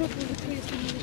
року відкриє